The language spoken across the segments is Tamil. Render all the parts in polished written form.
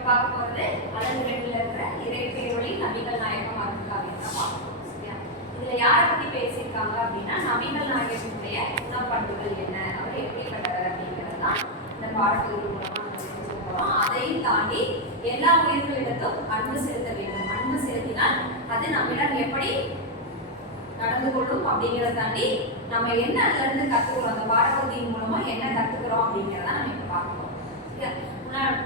இப்ப பார்க்க போறது அழகு ரெண்டுல இருக்கிற இறைப்பேரொளி நபிகள் நாயகம் அருட்காவியம் தான் பார்க்க போறோம். சரியா? இதுல யாரை பத்தி பேசியிருக்காங்க அப்படின்னா நபிகள் நாயகத்தினுடைய குணப்பண்புகள் என்ன, அவர் எப்படிப்பட்டவர் அப்படிங்கிறது தான் இந்த பாடப்பகுதி மூலமா நம்ம தெரிஞ்சுக்க போறோம். அதையும் தாண்டி எல்லா உயிர்களிடத்தும் அன்பு செலுத்த வேண்டும். அன்பு செலுத்தினால் அது நம்மிடம் எப்படி நடந்து கொள்ளும் அப்படிங்கிறத தாண்டி நம்ம என்ன அதுல இருந்து கத்துக்கிறோம், அந்த பாடப்பகுதியின் மூலமா என்ன கத்துக்கிறோம் அப்படிங்கிறத நம்ம இப்ப பார்க்கணும்.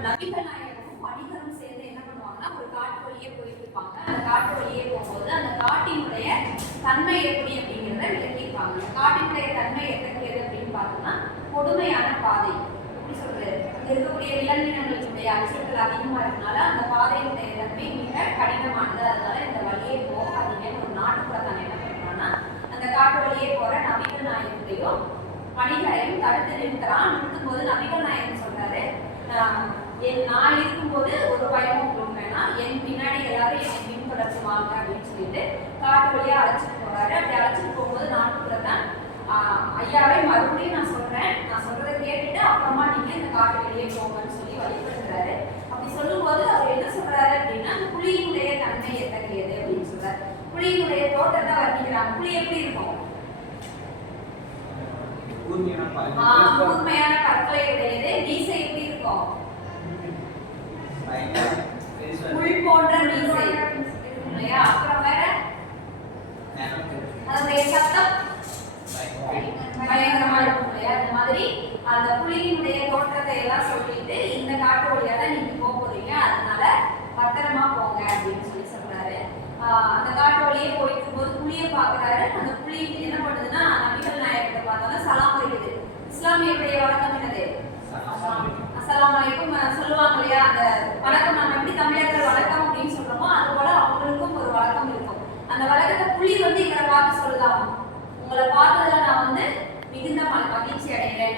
நபிகள் நாயகமும் வணிகரும் சேர்ந்து என்ன பண்ணுவாங்கன்னா ஒரு காட்டு வழியே போயிட்டு இருப்பாங்க. அந்த காட்டு வழியே போகும்போது அந்த காட்டினுடைய தன்மை எப்படி அப்படிங்கிறத விளக்கியிருப்பாங்க. அந்த காட்டினுடைய தன்மை எத்தகையது அப்படின்னு பார்த்தோம்னா கொடுமையான பாதை. எப்படி சொல்றது, இருக்கக்கூடிய விலங்கினங்களுடைய அச்சுறுத்தல் அதிகமா இருக்கனால அந்த பாதையினுடைய தன்மை மிக கடினமானது. அதனால இந்த வழியே போகாதீங்க. ஒரு நாட்டுப்புறத்தான் என்ன பண்றாங்கன்னா அந்த காட்டு வழியே போற நபிகள் நாயகத்தையும் வணிகரையும் தடுத்து நிறுத்தும் போது நபிகள் நாயகம் சொல்றாரு, நான் இருக்கும்போது ஒரு பயமும் உங்களுக்கு வேணாம், என் பின்னாடி எல்லாரும் என்னை பின்தொடர்ச்சி வாங்க அப்படின்னு சொல்லிட்டு காட்டு வழியா அழைச்சிட்டு போறாரு. அப்படி அழைச்சிட்டு போகும்போது நாட்டுப்புறத்தான் ஐயாவை மறுபடியும் நான் சொல்றதை கேட்டுட்டு அப்புறமா நீங்க இந்த காட்டு வெளியே போங்கன்னு சொல்லி வழிபடுறாரு. அப்படி சொல்லும்போது அவர் என்ன சொல்றாரு அப்படின்னா அந்த புலியினுடைய தன்மை எத்தகையது அப்படின்னு சொல்றாரு. புலியினுடைய தோட்டத்தை வர்ணிக்கிறாங்க. புலி எப்படி இருக்கும்? கூர்மையான பற்களை உடையது. மீசை எப்படி இருக்கும்? புல் போன்ற மீசை இல்லையா? அப்புறம் வேற அதனுடைய சத்தம் பயங்கரமா இருக்கும் இல்லையா? அந்த மாதிரி அந்த புலியினுடைய தோற்றத்தை எல்லாம் சொல்லிட்டு இந்த காட்டு வழியா தான் நீங்க போக போறீங்க, அதனால பத்திரமா போங்க அப்படின்னு சொல்லி சொல்றாரு. அந்த காட்டு வழியே போயிட்டு போது புலியை பாக்குறாரு. அந்த புலி என்ன பண்ணுதுன்னா நபிகள் நாயகத்தை பார்த்தோம்னா சலாம் இருக்குது. இஸ்லாமியருடைய வழக்கம் என்னது? அஸ்ஸலாமு அலைக்கும் சொல்லுவாங்க இல்லையா? அந்த வழக்கம் நம்ம எப்படி தமிழர்கள் வழக்கம் அப்படின்னு சொல்றோமோ அது போல அவங்களுக்கும் ஒரு வழக்கம் இருக்கும். அந்த வழக்கத்தை புலி இவரை பார்த்து சொல்லலாம், உங்களை பார்த்ததுல நான் மிகுந்த மகிழ்ச்சி அடைகிறேன்.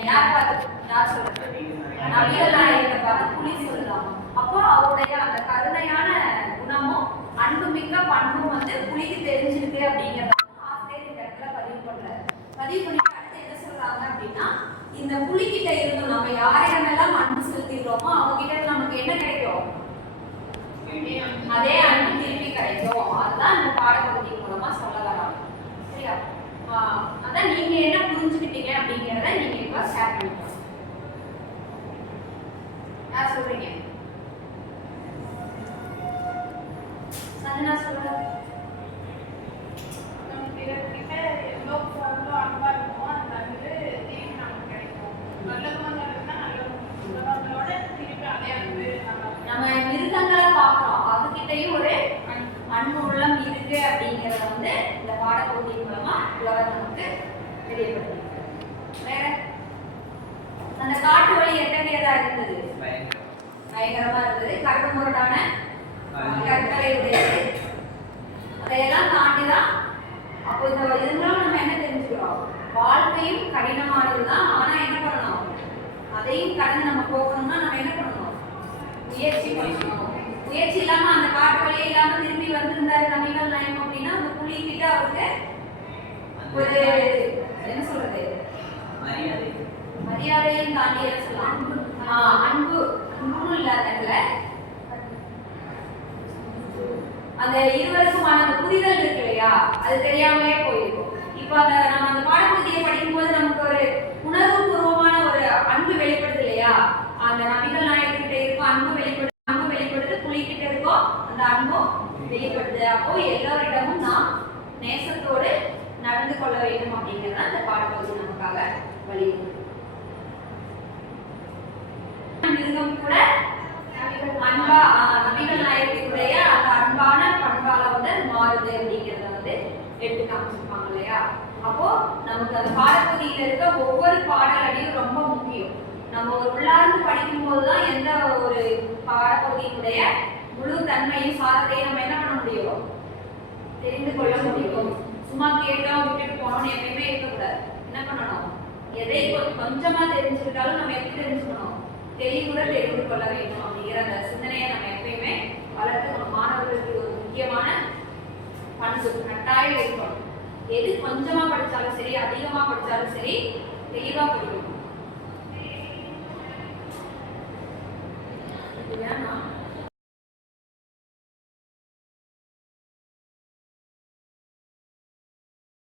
யார் சொல்றது? நபிகள் நாயகத்தை பார்த்து புலி சொல்லலாம். அப்போ அவருடைய அந்த கருணையான குணமும் அன்புமிக்க பண்பும் புலிக்கு தெரிஞ்சிருக்கு அப்படிங்கிறத ஆசிரியர் இந்த இடத்துல பதிவு பண்றாரு. பதிவு பண்ணிட்டு அடுத்து என்ன சொல்றாங்க அப்படின்னா இந்த புலிகிட்ட இருந்து நம்ம யாரையெல்லாம் அன்பு செலுத்திடுறோமோ அவங்க கிட்ட நமக்கு என்ன கிடைக்கும்? அதே அன்பு திருப்பி கிடைக்கும். அதுதான் இந்த பாடப்பகுதி மூலமா சொல்ல வராங்க. சரியா? அதான் நீங்க என்ன புரிஞ்சுக்கிட்டீங்க அப்படிங்கிறத நீங்க இப்ப ஷேர் பண்ணிக்கலாம். யார் சொல்றீங்க? சந்தனா சொல்லுங்க. நம்ம பிறர்கிட்ட எவ்வளோ அன்பா இருக்கும் அந்த அன்பு திருப்பி நமக்கு கிடைக்கும். நல்லவங்களோட நல்லவங்களோட திருப்பி அதே அன்பு நம்ம மிருகங்களை பார்க்கிறோம், அதுகிட்டையும் ஒரு அன்பு உள்ளம் இருக்கு அப்படிங்கறத இந்த பாடப்பகுதி மூலமா உலகம் நமக்கு தெரியப்படுது. வேற அந்த காட்டு வழி எத்தகையதா இருந்தது? பயங்கரமா இருந்தது. கரடு முரடான கற்களை உடையது. அதையெல்லாம் தாண்டிதான் அப்போ இந்த இதெல்லாம் நம்ம என்ன தெரிஞ்சுக்கிறோம்? வாழ்க்கையும் கடினமானதுதான். ஆனா என்ன பண்ணணும்? அதையும் கடந்து நம்ம போகணும்னா நம்ம என்ன பண்ணணும்? முயற்சி பண்ணணும். முயற்சி இல்லாம அந்த காட்டு வழியே இல்லாம திரும்பி வந்திருந்தாரு நபிகள் நாயகம் அப்படின்னா அந்த புலி கிட்ட அவருக்கு ஒரு என்ன சொல்றது, மரியாதையும் தாண்டி என்ன சொல்லலாம், அன்பும் இல்லாததுல அந்த இருவருக்குமான அந்த புரிதல் இருக்கு இல்லையா, அது தெரியாமலே போயிருக்கும். இப்போ நம்ம அந்த பாடப்பகுதியை படிக்கும்போது நமக்கு ஒரு உணர்வு பூர்வமான ஒரு அன்பு வெளிப்படுது இல்லையா? அந்த நபிகள் நாயகர்கிட்ட இருக்கும் அன்பு வெளிப்படுது, புலிகிட்ட இருக்கும் அந்த அன்பும் வெளிப்படுது. அப்போ எல்லோரிடமும் நாம் நேசத்தோடு நடந்து கொள்ள வேண்டும் அப்படிங்கிறது அந்த பாடப்பகுதி நமக்காக வலியுறுத்தும். மிருகம் கூட அன்பா நபிகள் நாயகத்தினுடைய அந்த அன்பான பண்பால மாறுது அப்படிங்கிறத எடுத்து காமிச்சிருப்பாங்க இல்லையா? அப்போ நமக்கு அந்த பாடப்பகுதியில இருக்க ஒவ்வொரு பாடல் அடியும் ரொம்ப முக்கியம். நம்ம ஒரு உள்ளார்ந்து படிக்கும் போதுதான் எந்த ஒரு பாடப்பகுதியினுடைய முழு தன்மையும் சாரத்தையும் நம்ம என்ன பண்ண முடியும்? தெரிந்து கொள்ள முடியும். சும்மா கேட்டோம் விட்டுட்டு போனோம்னு எப்பயுமே இருக்கக்கூடாது. என்ன பண்ணணும்? எதை கொஞ்சமா தெரிஞ்சுக்கிட்டாலும் நம்ம எப்படி தெரிஞ்சுக்கணும்? தெளிவுடன் தெரிந்து கொள்ள வேண்டும் அப்படிங்கிற அந்த சிந்தனையை நம்ம எப்பயுமே வளர்த்து மாணவர்களுக்கு ஒரு முக்கியமான பண்பு கட்டாயம் இருக்கணும். எது கொஞ்சமா படிச்சாலும் சரி, அதிகமா படிச்சாலும் சரி, தெளிவா படிக்கணும். இதுதான்